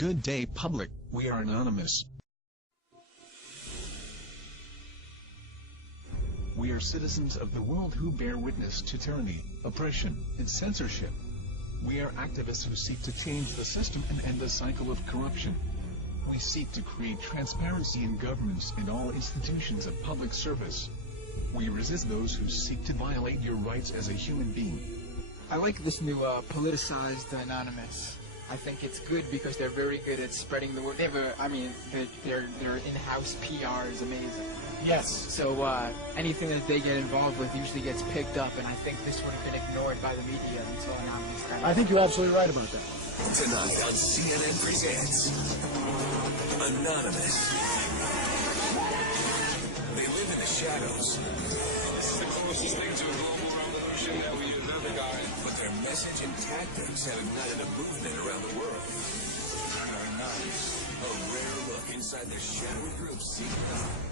Good day, public. We are anonymous. We are citizens of the world who bear witness to tyranny, oppression, and censorship. We are activists who seek to change the system and end the cycle of corruption. We seek to create transparency in governments and all institutions of public service. We resist those who seek to violate your rights as a human being. I like this new politicized Anonymous. I think it's good because they're very good at spreading the word. They have their in-house PR is amazing. Yes. So anything that they get involved with usually gets picked up, and I think this would have been ignored by the media until Anonymous got I think you're absolutely right about that. Tonight on CNN Presents Anonymous. They live in the shadows. This is the closest thing to a global revolution that we have ever gotten. But their message and tactics have ignited a movement around the world. Anonymous, a rare look inside the shadowy group's secret life.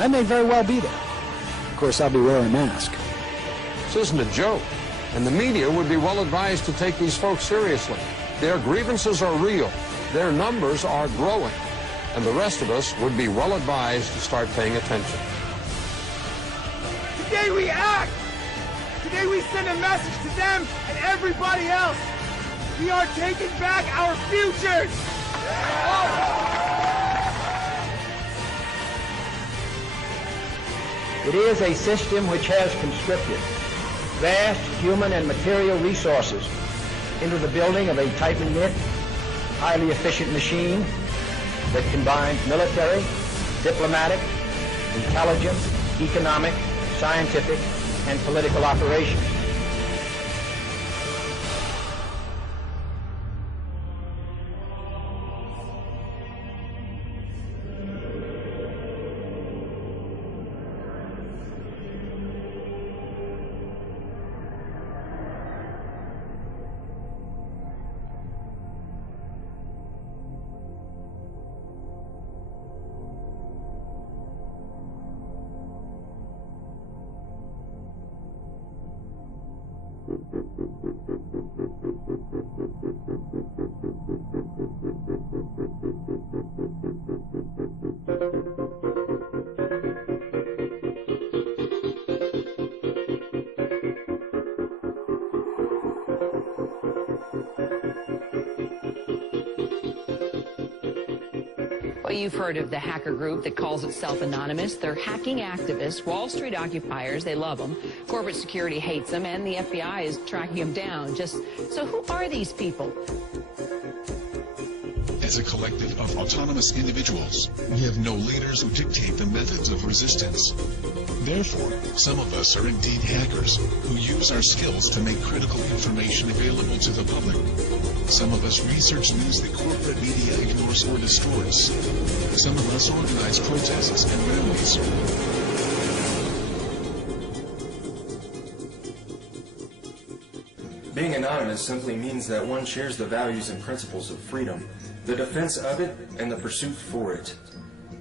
I may very well be there. Of course, I'll be wearing a mask. This isn't a joke, and the media would be well advised to take these folks seriously. Their grievances are real, their numbers are growing, and the rest of us would be well advised to start paying attention. Today we act! Today we send a message to them and everybody else! We are taking back our futures! It is a system which has conscripted vast human and material resources into the building of a tightly knit, highly efficient machine that combines military, diplomatic, intelligence, economic, scientific, and political operations. Well, you've heard of the hacker group that calls itself Anonymous. They're hacking activists, Wall Street occupiers. They love them. Corporate security hates them, and the FBI is tracking them down. So who are these people? As a collective of autonomous individuals, we have no leaders who dictate the methods of resistance. Therefore, some of us are indeed hackers, who use our skills to make critical information available to the public. Some of us research news that corporate media ignores or destroys. Some of us organize protests and rallies. Being anonymous simply means that one shares the values and principles of freedom, the defense of it, and the pursuit for it.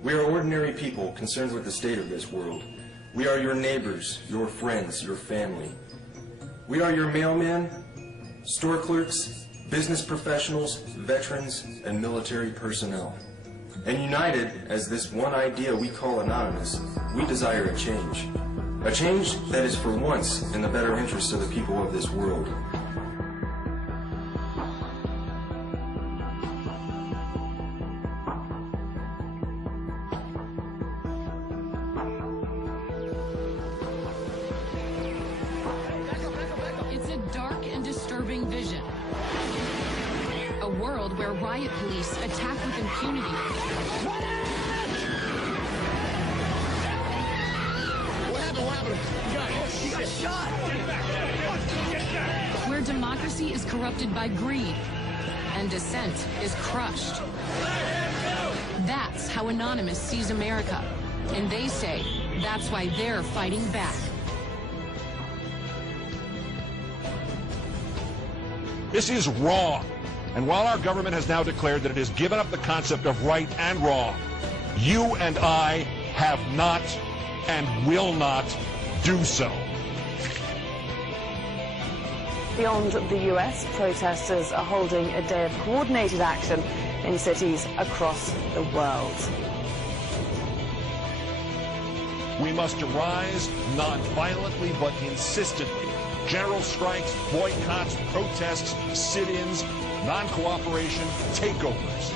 We are ordinary people concerned with the state of this world. We are your neighbors, your friends, your family. We are your mailmen, store clerks, business professionals, veterans, and military personnel. And united as this one idea we call Anonymous, we desire a change. A change that is for once in the better interests of the people of this world. It's a dark and disturbing vision. A world where riot police attack with impunity. careful, what happened? He got shot. Get back. Where democracy is corrupted by greed and dissent is crushed. That's how Anonymous sees America. And they say that's why they're fighting back. This is wrong. And while our government has now declared that it has given up the concept of right and wrong, you and I have not and will not do so. Beyond the US, protesters are holding a day of coordinated action in cities across the world. We must rise not violently but insistently. General strikes, boycotts, protests, sit-ins, non-cooperation, takeovers.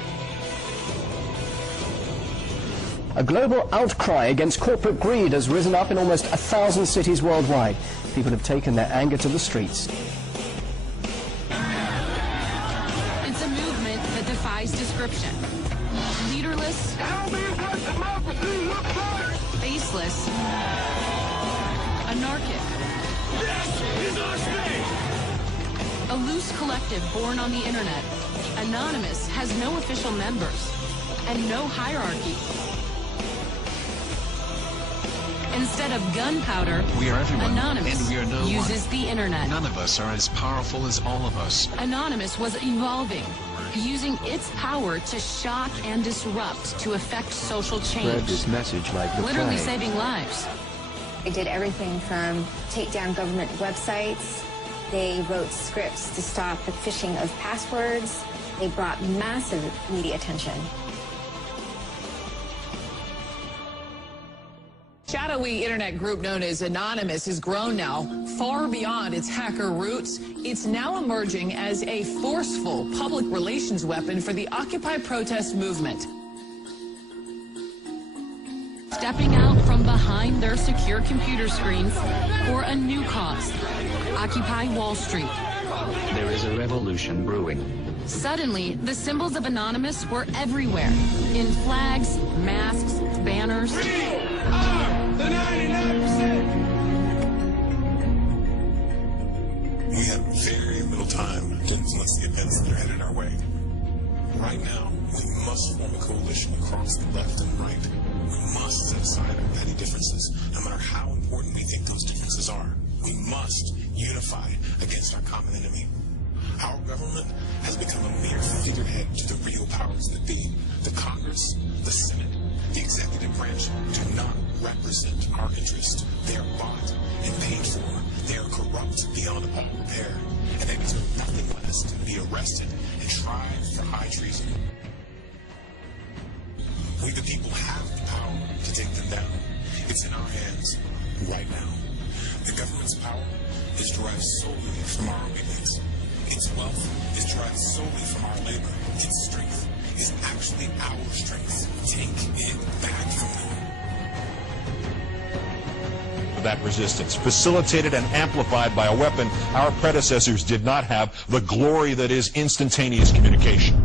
A global outcry against corporate greed has risen up in almost 1,000 cities worldwide. People have taken their anger to the streets. It's a movement that defies description. Leaderless, faceless, anarchic. This is our state! A loose collective born on the internet. Anonymous has no official members and no hierarchy. Instead of gunpowder, We are everyone, Anonymous and we are no uses one. the internet. None of us are as powerful as all of us. Anonymous was evolving, using its power to shock and disrupt to affect social change. Spread this message like the Literally plague. saving lives. They did everything from take down government websites. They wrote scripts to stop the phishing of passwords. They brought massive media attention. Shadowy internet group known as Anonymous has grown now far beyond its hacker roots. It's now emerging as a forceful public relations weapon for the Occupy protest movement. Stepping out from behind their secure computer screens for a new cause. Occupy Wall Street. There is a revolution brewing. Suddenly, the symbols of Anonymous were everywhere. In flags, masks, banners. The 99%! We have very little time to influence the events that are headed our way. Right now, we must form a coalition across the left and right. We must set aside our petty differences, no matter how important we think those differences are. We must unify against our common enemy. Our government has become a mere figurehead to the real powers that be. The Congress, the Senate, the executive branch do not represent our interest. They are bought and paid for. They are corrupt beyond all repair. And they deserve nothing less than to be arrested and tried for high treason. We the people have the power to take them down. It's in our hands right now. The government's power is derived solely from our obedience. Its wealth is derived solely from our labor. Its strength is actually our strength. Take it back from them. That resistance, facilitated and amplified by a weapon our predecessors did not have, the glory that is instantaneous communication.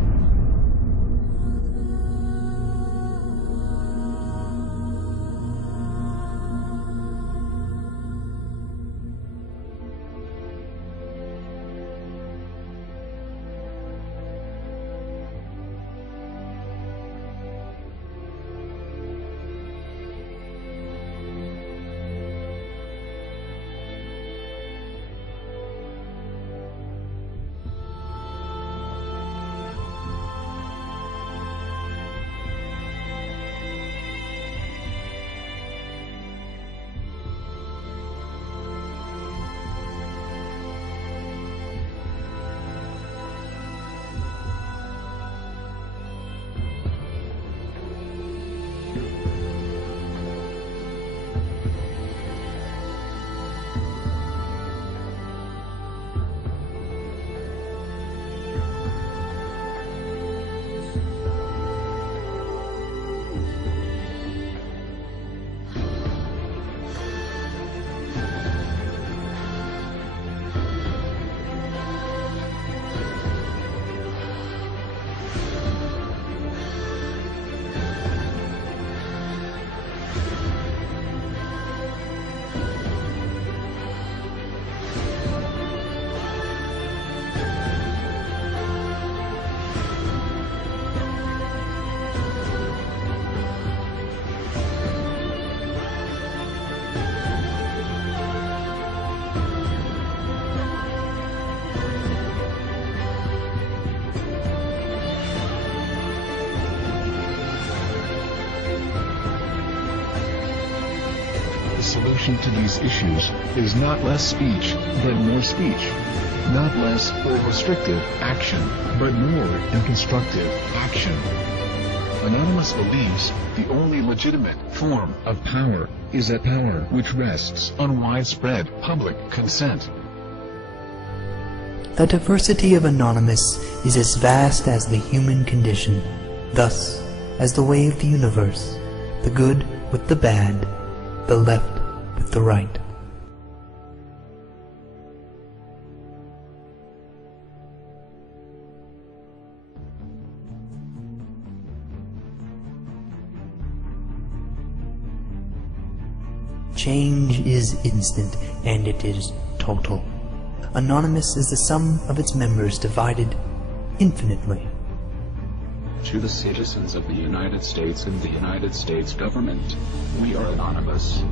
solution to these issues is not less speech, but more speech. Not less or restrictive action, but more and constructive action. Anonymous believes the only legitimate form of power is a power which rests on widespread public consent. The diversity of Anonymous is as vast as the human condition, thus, as the way of the universe, the good with the bad, the left with the right. Change is instant, and it is total. Anonymous is the sum of its members divided infinitely. To the citizens of the United States and the United States government, we are anonymous.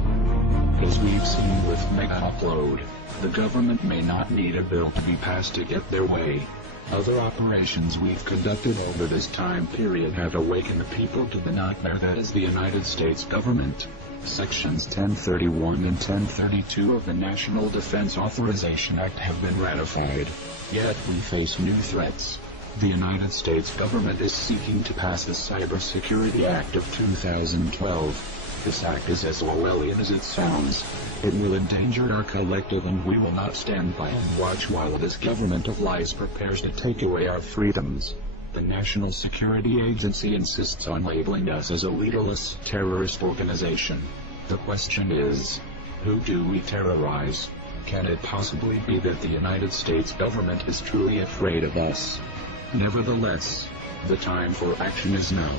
As we've seen with Mega Upload, the government may not need a bill to be passed to get their way. Other operations we've conducted over this time period have awakened the people to the nightmare that is the United States government. Sections 1031 and 1032 of the National Defense Authorization Act have been ratified. Yet we face new threats. The United States government is seeking to pass the Cybersecurity Act of 2012. This act is as Orwellian as it sounds. It will endanger our collective, and we will not stand by and watch while this government of lies prepares to take away our freedoms. The National Security Agency insists on labeling us as a leaderless terrorist organization. The question is, who do we terrorize? Can it possibly be that the United States government is truly afraid of us? Nevertheless, the time for action is now.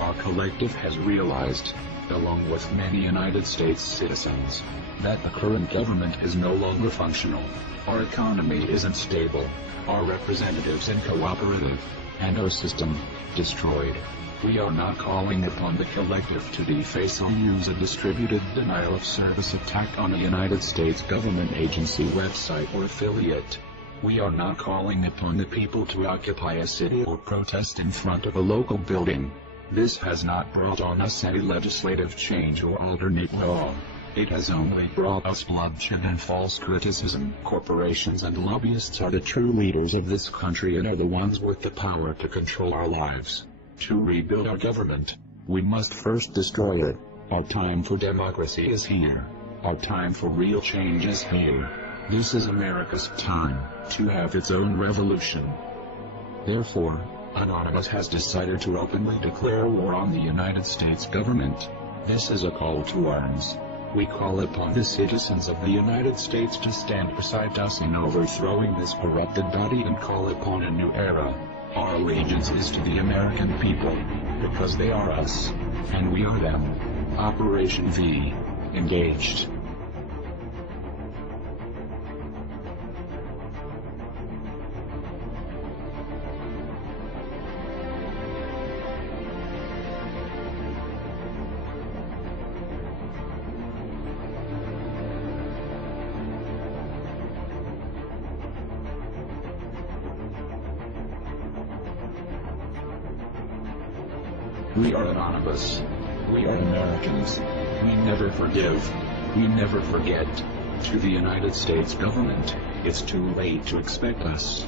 Our collective has realized, along with many United States citizens, that the current government is no longer functional. Our economy isn't stable, our representatives uncooperative, and our system destroyed. We are not calling upon the collective to deface or use a distributed denial of service attack on a United States government agency, website, or affiliate. We are not calling upon the people to occupy a city or protest in front of a local building. This has not brought on us any legislative change or alternate law. It has only brought us bloodshed and false criticism. Corporations and lobbyists are the true leaders of this country and are the ones with the power to control our lives. To rebuild our government, we must first destroy it. Our time for democracy is here. Our time for real change is here. This is America's time to have its own revolution. Therefore, Anonymous has decided to openly declare war on the United States government. This is a call to arms. We call upon the citizens of the United States to stand beside us in overthrowing this corrupted body and call upon a new era. Our allegiance is to the American people, because they are us, and we are them. Operation V. Engaged. We are Anonymous. We are Americans. We never forgive. We never forget. To the United States government, it's too late to expect us.